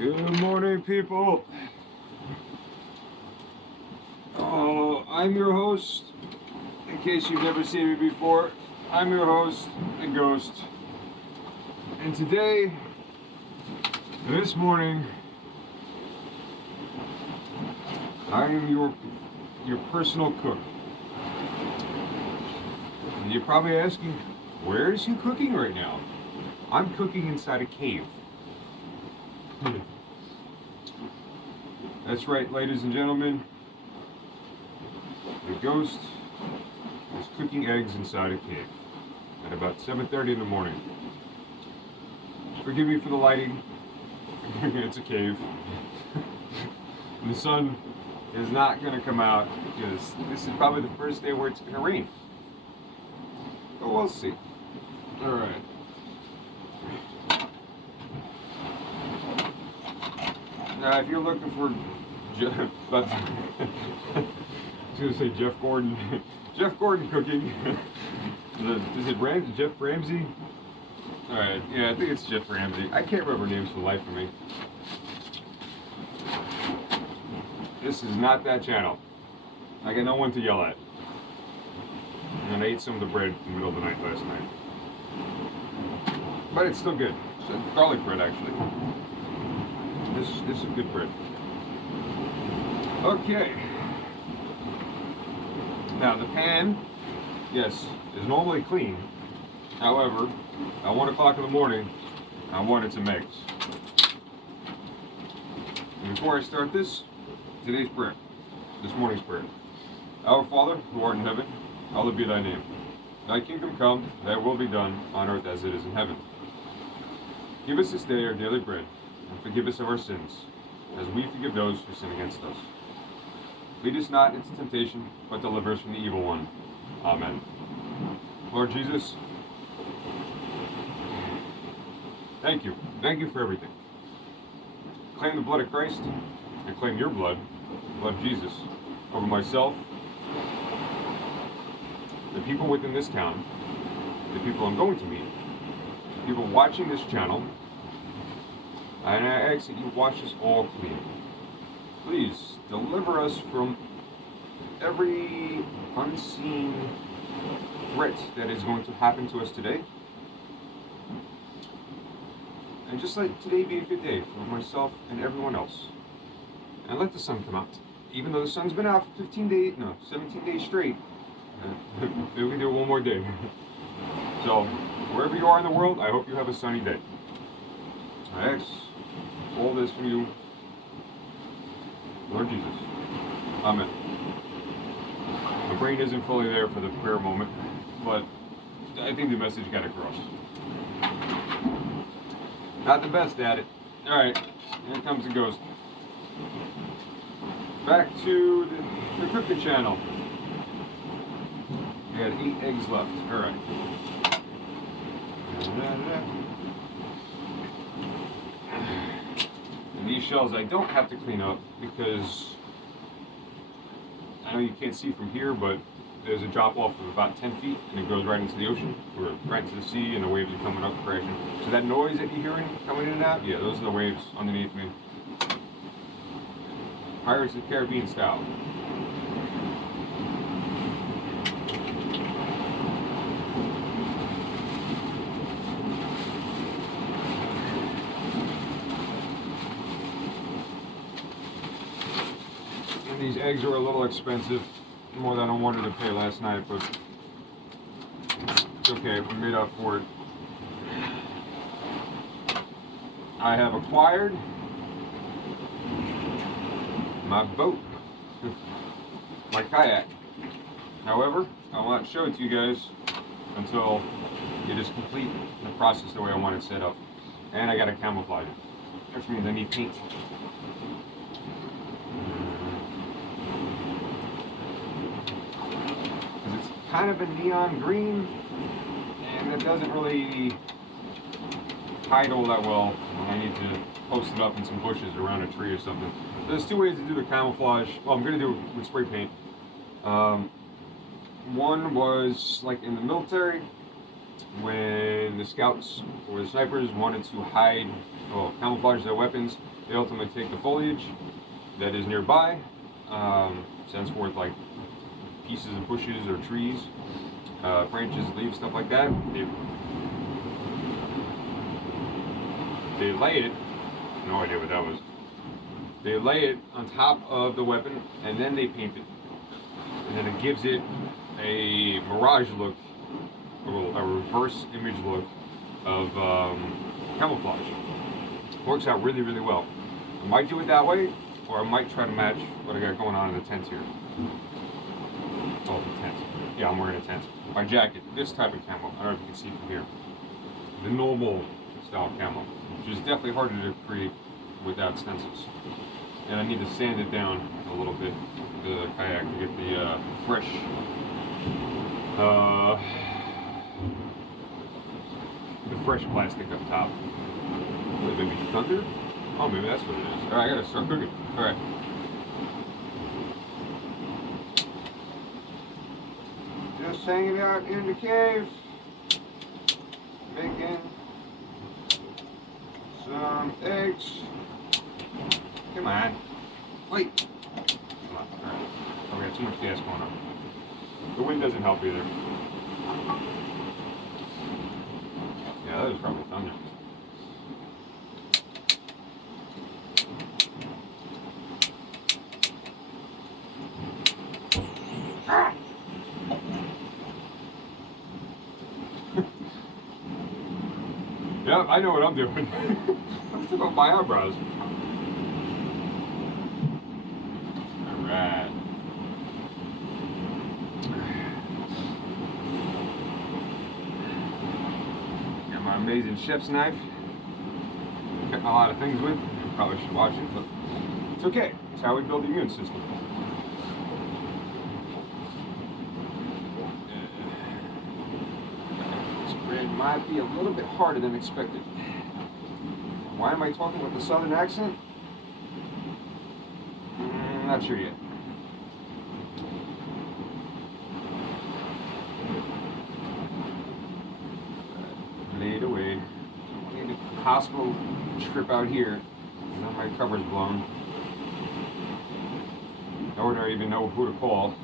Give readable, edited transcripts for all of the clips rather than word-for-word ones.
Good morning, people. I'm your host. In case you've never seen me before, I'm your host, The Ghost. And today, this morning, I am your personal cook. And you're probably asking, where is he cooking right now? I'm cooking inside a cave. That's right, ladies and gentlemen. The Ghost is cooking eggs inside a cave at about 7:30 in the morning. Forgive me for the lighting. It's a cave. And the sun is not going to come out because this is probably the first day where it's going to rain. But we'll see. All right. Now, if you're looking for Jeff, I was going to say Jeff Gordon. Jeff Gordon cooking. Is it Jeff Ramsey? Alright, yeah, I think it's Jeff Ramsey. I can't remember names for the life of me. This is not that channel. I got no one to yell at. And I ate some of the bread in the middle of the night last night. But it's still good. It's garlic bread, actually. This is good bread. Okay. Now the pan, yes, is normally clean. However, at 1 o'clock in the morning, I wanted some eggs. And before I start this morning's prayer. Our Father, who art in heaven, hallowed be thy name. Thy kingdom come, thy will be done, on earth as it is in heaven. Give us this day our daily bread, and forgive us of our sins, as we forgive those who sin against us. Lead us not into temptation, but deliver us from the evil one. Amen. Lord Jesus, thank you. Thank you for everything. Claim the blood of Christ, and claim your blood, the blood of Jesus, over myself, the people within this town, the people I'm going to meet, the people watching this channel, and I ask that you wash us all clean. Please deliver us from every unseen threat that is going to happen to us today. And just let today be a good day for myself and everyone else. And let the sun come out. Even though the sun's been out for 17 days straight. Maybe we can do it one more day. So, wherever you are in the world, I hope you have a sunny day. I ask all this from you, Lord Jesus. Amen. My brain isn't fully there for the prayer moment, but I think the message got across. Not the best at it. Alright, here comes the Ghost. Back to the cooking channel. I got 8 eggs left. Alright. And these shells I don't have to clean up because I know you can't see from here, but there's a drop off of about 10 feet and it goes right into the ocean, or right into the sea, and the waves are coming up crashing. So that noise that you're hearing coming in and out, yeah, those are the waves underneath me. Pirates of the Caribbean style. And these eggs are a little expensive, more than I wanted to pay last night, but it's okay, we made up for it. I have acquired my boat, my kayak. However, I will not show it to you guys until it is complete the process the way I want it set up. And I gotta camouflage it, which means I need paint. Because it's kind of a neon green, and it doesn't really hide all that well. I need to post it up in some bushes around a tree or something. There's 2 ways to do the camouflage. Well, I'm going to do it with spray paint. One was like in the military, when the scouts or the snipers wanted to hide, well, camouflage their weapons, they ultimately take the foliage that is nearby, sends forth like pieces of bushes or trees, branches, leaves, stuff like that. They lay it, no idea what that was. They lay it on top of the weapon and then they paint it. And then it gives it a mirage look, a reverse image look of camouflage. Works out really, really well. I might do it that way, or I might try to match what I got going on in the tent here. Oh, the tent. Yeah, I'm wearing a tent. My jacket, this type of camo. I don't know if you can see from here. The normal style camo, which is definitely harder to create without stencils. And I need to sand it down a little bit, the kayak, to get the fresh, plastic up top. Maybe thunder? Oh, maybe that's what it is. Alright, I gotta start cooking. Alright. Just hanging out in the cave, making some eggs. Come on. Wait. Come on. Alright. Oh, we got too much gas going on. The wind doesn't help either. Yeah, that was probably thunder. Yep, I know what I'm doing. I'm still on my eyebrows. Alright. Got my amazing chef's knife. Got a lot of things with. Probably should watch it, but it's okay. It's how we build the immune system. It might be a little bit harder than expected. Why am I talking with a southern accent? Not sure yet. Laid away. I need a hospital trip out here. Now my cover's blown. Nor do I even know who to call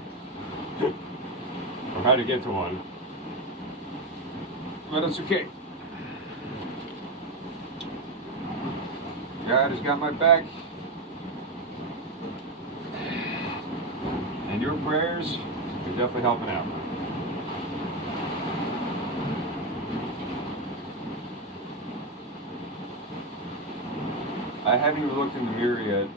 or how to get to one. But it's okay. God has got my back. And your prayers are definitely helping out. I haven't even looked in the mirror yet.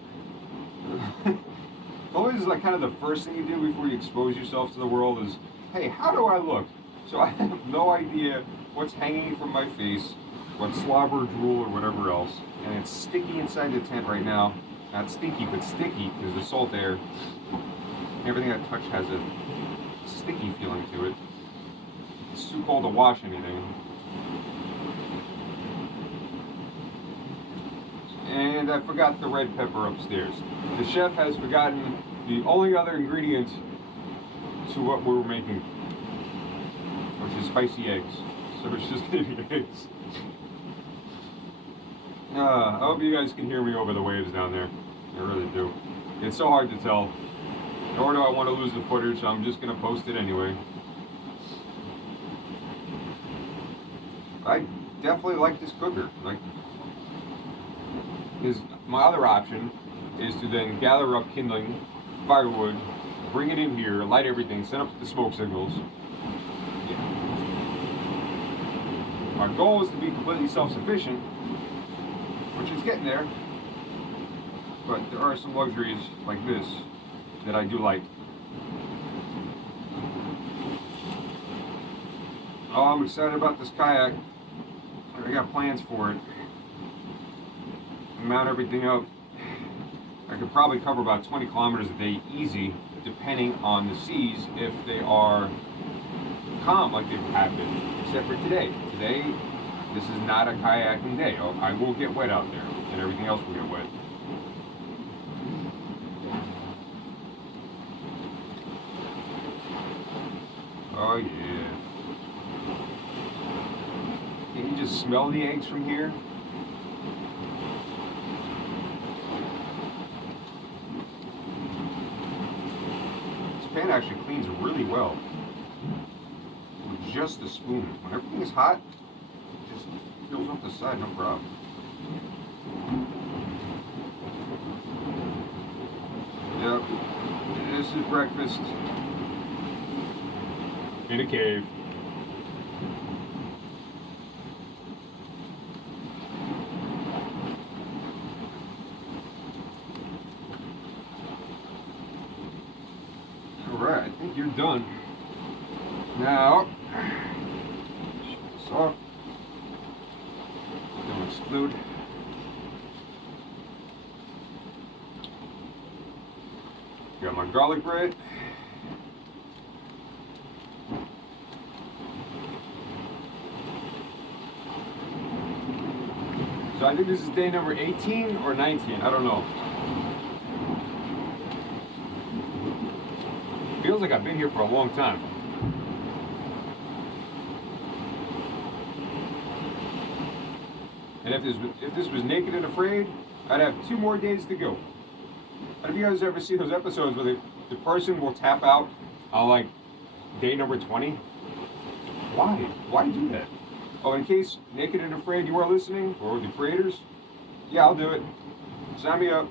Always like kind of the first thing you do before you expose yourself to the world is, hey, how do I look? So I have no idea what's hanging from my face, what slobber, drool, or whatever else. And it's sticky inside the tent right now. Not stinky, but sticky, because the salt air, everything I touch has a sticky feeling to it. It's too cold to wash anything. And I forgot the red pepper upstairs. The chef has forgotten the only other ingredient to what we're making, which is spicy eggs. So it's just gonna be eggs. I hope you guys can hear me over the waves down there. I really do. It's so hard to tell. Nor do I want to lose the footage, so I'm just gonna post it anyway. I definitely like this cooker. Because my other option is to then gather up kindling, firewood, bring it in here, light everything, set up the smoke signals. Yeah. Our goal is to be completely self-sufficient, which is getting there, but there are some luxuries like this that I do like. Oh, I'm excited about this kayak. I got plans for it. Mount everything up. I could probably cover about 20 kilometers a day easy, depending on the seas, if they are calm like they have been, except for today. Today, this is not a kayaking day. I will get wet out there, and everything else will get wet. Oh yeah. smell the eggs from here. This pan actually cleans really well with just a spoon. When everything is hot, it just peels off the side, no problem. Yep, this is breakfast in a cave. Alright, I think you're done. Now, shut this off. Don't explode. Got my garlic bread. So I think this is day number 18 or 19, I don't know. Feels like I've been here for a long time. And if this was Naked and Afraid, I'd have 2 more days to go. But if you guys ever see those episodes where the person will tap out on like day number 20, why? Why do that? Oh, in case Naked and Afraid you are listening, or the creators, yeah, I'll do it. Sign me up.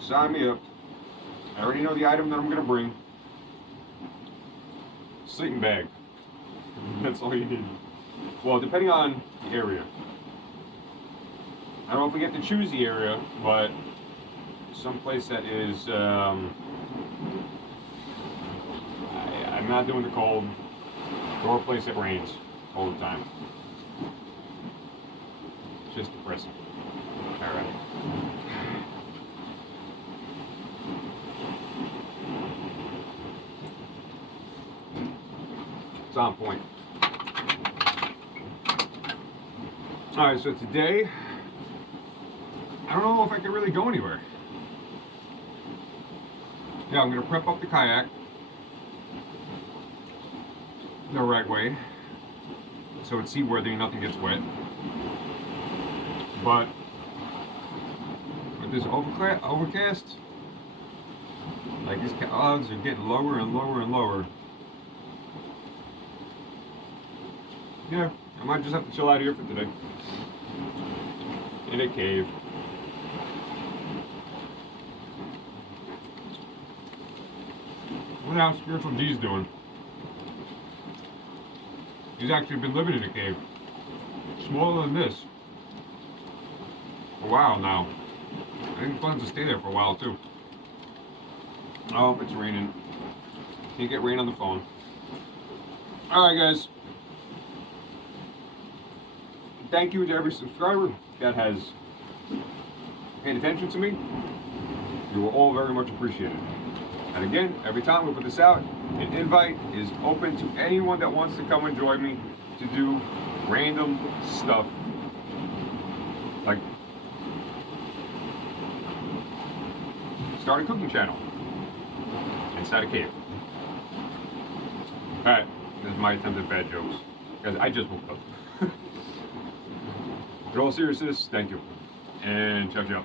Sign me up. I already know the item that I'm going to bring. Sleeping bag. That's all you need. Well, depending on the area. I don't know if we get to choose the area, but someplace that is, I'm not doing the cold, or a place that rains all the time. It's just depressing. Alright. It's on point. Alright, so today, I don't know if I can really go anywhere. Yeah, I'm going to prep up the kayak the right way so it's seaworthy and nothing gets wet. But with this overcast, like these clouds are getting lower and lower and lower. Yeah, I might just have to chill out here for today. In a cave. What else Spiritual G's doing? He's actually been living in a cave. Smaller than this. For a while now. I think he plans to stay there for a while too. Oh, it's raining. Can't get rain on the phone. Alright guys. Thank you to every subscriber that has paid attention to me. You are all very much appreciated. And again, every time we put this out, an invite is open to anyone that wants to come and join me to do random stuff. Like start a cooking channel inside a cave. Alright, this is my attempt at bad jokes. Because I just woke up. In all seriousness, thank you. And ciao ciao.